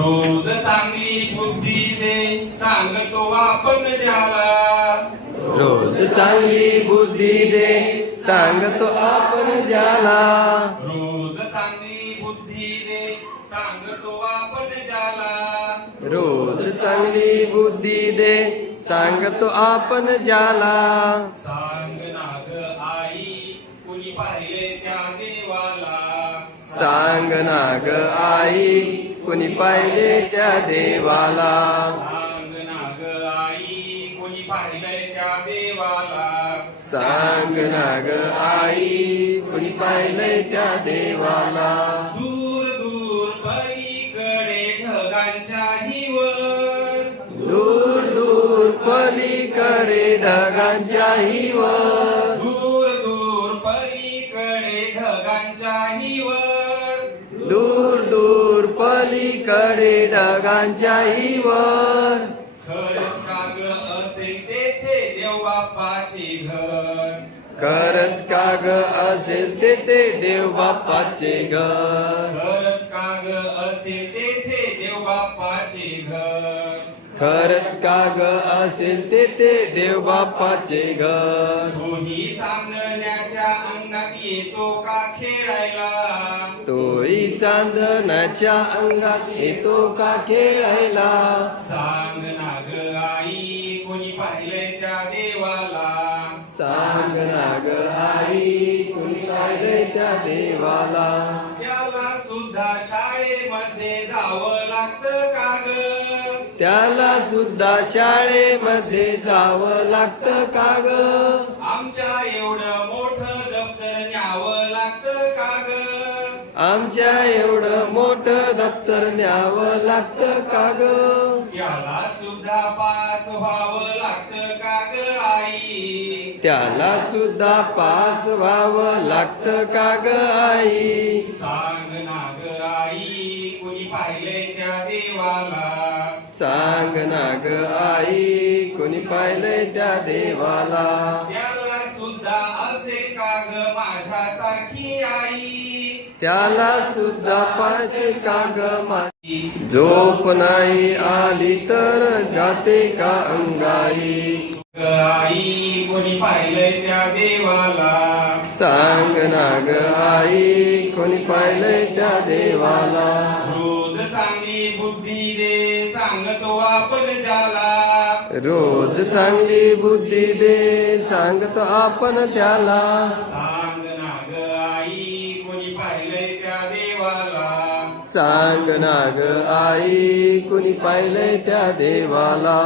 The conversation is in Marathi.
रोज चांगली बुद्धी दे सांगतो आपण ज्याला. रोज चांगली बुद्धी दे सांगतो आपण ज्याला. रोज चांगली बुद्धी दे सांगतो आपण ज्याला. रोज चांगली बुद्धी दे सांगतो आपण ज्याला. सांग नाग आई कुणी पाहिले त्या सांग ना ग आई कुणी पाहिले त्या देवाला? सांग नाग आई कुणी पाहिलंय त्या देवाला? सांग ना ग आई कुणी पाहिलंय त्या देवाला? दूर दूर पलीकडे ढगांच्याही वर दूर दूर पलीकडे ढगांच्याही वर पलीकडे ढगांच्याही वर खरंच काग असेल तेथे देवबापाचे घर. खरंच का ग असेल तेथे देव बाप्पाचे घर. खरंच काग असेल तेथे देवबापाचे घर. खरंच का ग असेल तेथे देव बाप्पाचे घर. तोही चांदण्याच्या अंगात येतो का खेळायला? तोही चांदण्याच्या अंगात येतो का खेळायला सांग नाग आई कोणी पाहिलंय त्या देवाला? सांग ना ग आई कुणी पाहिलंय त्या देवाला? त्याला सुद्धा शाळेमध्ये जावं लागतं का ग? त्याला सुद्धा शाळेमध्ये जावं लागतं का ग? आमच्या एवढं मोठं दप्तर न्यावं लागतं का आमच्या एवढं मोठं दप्तर न्यावं लागतं का ग? त्याला सुद्धा पास व्हावं लागतं का ग आई? त्याला सुद्धा पास व्हावं लागतं का ग आई? सांग नाग आई कुणी पाहिलंय त्या देवाला? सांग ना ग आई कोणी पाहिलंय त्या देवाला? त्याला सुद्धा असेल का ग माझ्यासारखी आई? त्याला सुद्धा पाहिजे का ग माझी झोप नाही आली तर जाते का अंगाई? आई कोणी पाहिलंय त्या देवाला? सांग ना ग आई कोणी पाहिलंय त्या देवाला? रोज चांगली बुद्धी दे सांगतो आपण ज्याला. रोज चांगली बुद्धी दे सांगतो आपण त्याला. सांग नाग आई कुणी पाहिलंय त्या देवाला?